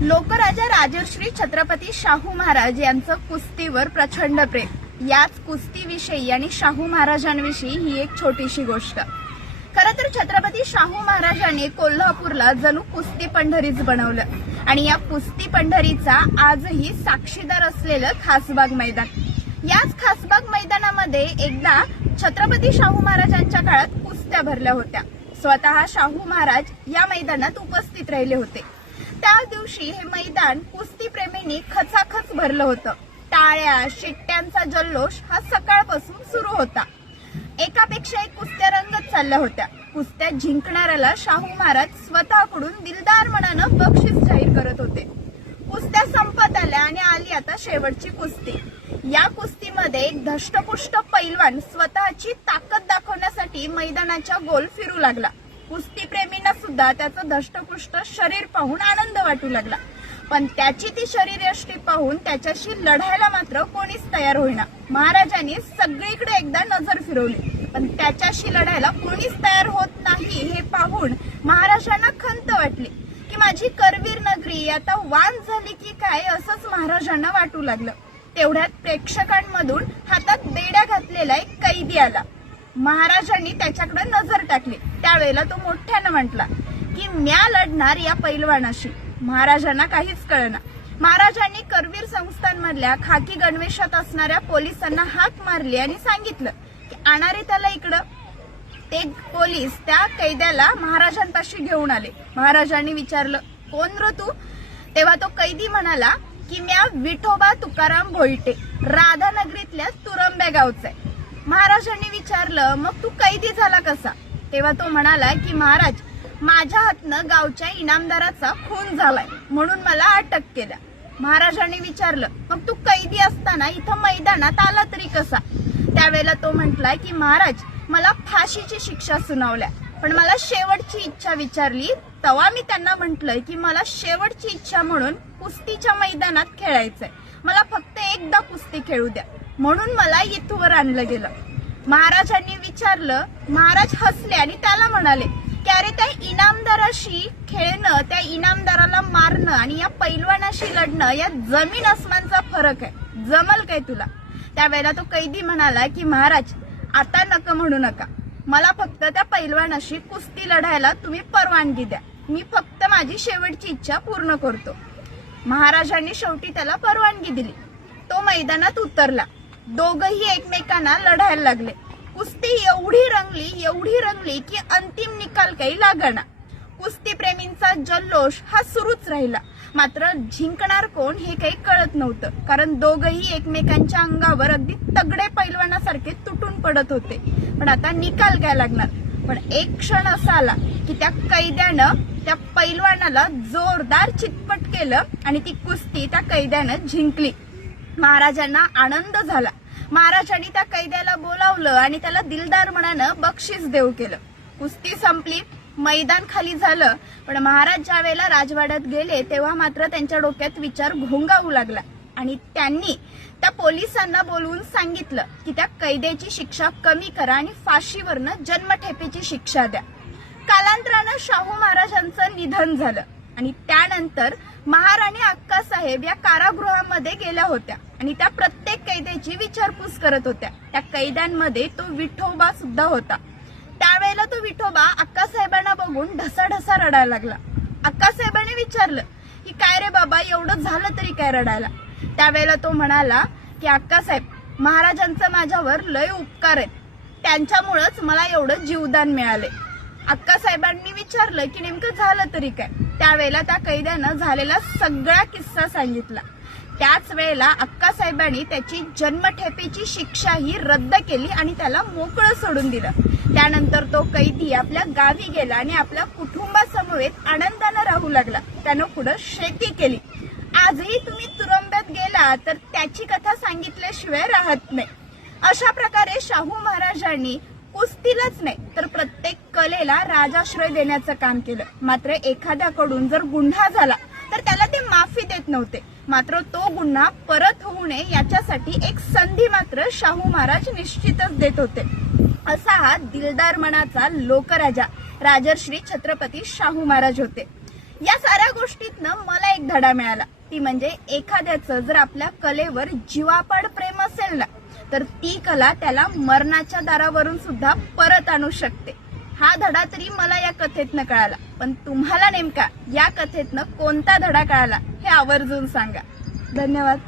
लोकराजा राजश्री छत्रपती शाहू महाराज यांचं कुस्तीवर प्रचंड प्रेम. याच कुस्तीविषयी आणि शाहू महाराजांविषयी ही एक छोटीशी गोष्ट. खर तर छत्रपती शाहू महाराजांनी कोल्हापूरला जणू कुस्ती पंढरीच बनवलं. आणि या कुस्ती पंढरीचा आजही साक्षीदार असलेलं खासबाग मैदान. याच खासबाग मैदानामध्ये एकदा छत्रपती शाहू महाराजांच्या काळात कुस्त्या भरल्या होत्या. स्वतः शाहू महाराज या मैदानात उपस्थित राहिले होते. त्या दिवशी हे मैदान कुस्तीप्रेमींनी खचाखच भरलं होतं. टाळ्या शिट्ट्यांचा जल्लोष हा सकाळपासून सुरू होता. एकापेक्षा एक कुस्त्या रंगत चालल्या होत्या. कुस्त्या जिंकणाऱ्याला शाहू महाराज स्वतःकडून दिलदार मनानं बक्षीस जाहीर करत होते. कुस्त्या संपत आल्या आणि आली आता शेवटची कुस्ती. या कुस्तीमध्ये एक धष्टपुष्ट पैलवान स्वतःची ताकद दाखवण्यासाठी मैदानाच्या गोल फिरू लागला. कुस्तीप्रेमींना सुद्धा त्याचं दष्टपुष्ट शरीर पाहून आनंद वाटू लागला. पण त्याची ती शरीरयष्टी पाहून त्याच्याशी लढायला मात्र कोणीच तयार होईना. महाराजांनी सगळीकडे एकदा नजर फिरवली. पण त्याच्याशी लढायला कोणीच तयार होत नाही हे पाहून महाराजांना खंत वाटली की माझी करवीर नगरी आता वान झाली की काय असंच महाराजांना वाटू लागलं. तेवढ्यात प्रेक्षकांमधून हातात बेड्या घातलेला एक कैदी आला. महाराजांनी त्याच्याकडे नजर टाकली. त्यावेळेला तो मोठ्यानं म्हटला की म्या लढणार या पैलवानाशी. महाराजांना काहीच कळना. महाराजांनी करवीर संस्थांमधल्या खाकी गणवेशात असणाऱ्या पोलिसांना हाक मारली आणि सांगितलं की आणारे त्याला इकडं. ते पोलीस त्या कैद्याला महाराजांपाशी घेऊन आले. महाराजांनी विचारलं कोण र तू? तेव्हा तो कैदी म्हणाला की म्या विठोबा तुकाराम भोईटे राधानगरीतल्या तुरंबे गावचा. आहे महाराजांनी विचारलं मग तू कैदी झाला कसा? तेव्हा तो म्हणाला की महाराज माझ्या हातनं गावच्या इनामदाराचा खून झालाय म्हणून मला अटक केल्या. महाराजांनी विचारलं मग तू कैदी असताना इथं मैदानात आला तरी कसा? त्यावेळेला तो म्हटला की महाराज मला फाशीची शिक्षा सुनावल्या पण मला शेवटची इच्छा विचारली. तेव्हा मी त्यांना म्हटलंय की मला शेवटची इच्छा म्हणून कुस्तीच्या मैदानात खेळायचंय. मला फक्त एकदा कुस्ती खेळू द्या. म्हणून मला येथूवर आणलं गेलं. महाराजांनी विचारलं महाराज हसले आणि त्याला म्हणाले की अरे त्या इनामदाराशी खेळणं त्या इनामदाराला मारणं आणि या पैलवानाशी लढणं या जमीन आसमानचा फरक आहे. जमल काय तुला? त्यावेळेला तो कैदी म्हणाला की महाराज आता नका म्हणू नका. मला फक्त त्या पैलवानाशी कुस्ती लढायला तुम्ही परवानगी द्या. मी फक्त माझी शेवटची इच्छा पूर्ण करतो. महाराजांनी शेवटी त्याला परवानगी दिली. तो मैदानात उतरला. दोघही एकमेकांना लढायला लागले. कुस्ती एवढी रंगली एवढी रंगली की अंतिम निकाल काही लागना. कुस्तीप्रेमींचा जल्लोष हा सुरूच राहिला. मात्र जिंकणार कोण हे काही कळत नव्हतं. कारण दोघही एकमेकांच्या अंगावर अगदी तगडे पैलवानासारखे तुटून पडत होते. पण आता निकाल काय लागणार? पण एक क्षण असा आला की त्या कैद्यानं त्या पैलवानाला जोरदार चितपट केलं आणि ती कुस्ती त्या कैद्यानं जिंकली. महाराजांना आनंद झाला. महाराजांनी त्या कैद्याला बोलावलं आणि त्याला दिलदार मनानं बक्षीस देऊ केलं. कुस्ती संपली मैदान खाली झालं पण महाराज ज्या वेळेला राजवाड्यात गेले तेव्हा मात्र त्यांच्या डोक्यात विचार घोंगावू लागला. आणि त्यांनी त्या पोलिसांना बोलवून सांगितलं की त्या कैद्याची शिक्षा कमी करा आणि फाशीवरनं जन्मठेपेची शिक्षा द्या. कालांतरानं शाहू महाराजांचं निधन झालं आणि त्यानंतर महाराणी अक्कासाहेब या कारागृहामध्ये गेल्या होत्या आणि त्या प्रत्येक कैद्याची विचारपूस करत होत्या. त्या कैद्यांमध्ये तो विठोबा सुद्धा होता. त्यावेळेला तो विठोबा अक्कासाहेबांना बघून ढसाढसा रडायला लागला. अक्कासाहेबांनी विचारलं की काय रे बाबा एवढं झालं तरी काय रडायला? त्यावेळेला तो म्हणाला की अक्कासाहेब महाराजांचं माझ्यावर लय उपकार आहेत. त्यांच्यामुळंच मला एवढं जीवदान मिळाले. अक्का साहेबांनी विचारलं की नेमकं झालं तरी काय? त्यावेळेला त्या कैद्यानं झालेला सगळा किस्सा सांगितला. त्याच वेळेला अक्कासाहेबांनी त्याची जन्मठेपेची शिक्षा ही रद्द केली आणि त्याला मोकळं सोडून दिलं. त्यानंतर तो कैदी आपल्या गावी गेला आणि आपल्या कुटुंबासमवेत आनंदानं राहू लागला. त्यानं पुढं शेती केली. आजही तुम्ही तुरुंबात गेला तर त्याची कथा सांगितल्याशिवाय राहत नाही. अशा प्रकारे शाहू महाराजांनी कुस्तीलाच नाही तर प्रत्येक कलेला राजाश्रय देण्याचं काम केलं. मात्र एखाद्याकडून जर गुन्हा झाला तर त्याला ते माफी देत नव्हते. मात्र तो गुन्हा परत होऊ नये याच्यासाठी एक संधी मात्र शाहू महाराज निश्चितच देत होते. असा हा दिलदार मनाचा लोकराजा राजर्श्री छत्रपती शाहू महाराज होते. या साऱ्या गोष्टीतनं मला एक धडा मिळाला. ती म्हणजे एखाद्याचं जर आपल्या कलेवर जीवापाड प्रेम असेल ना तर ती कला त्याला मरणाच्या दारावरून सुद्धा परत आणू शकते. हा धडा तरी मला या कथेतनं कळाला. पण तुम्हाला नेमका या कथेतनं कोणता धडा कळाला हे आवर्जून सांगा. धन्यवाद.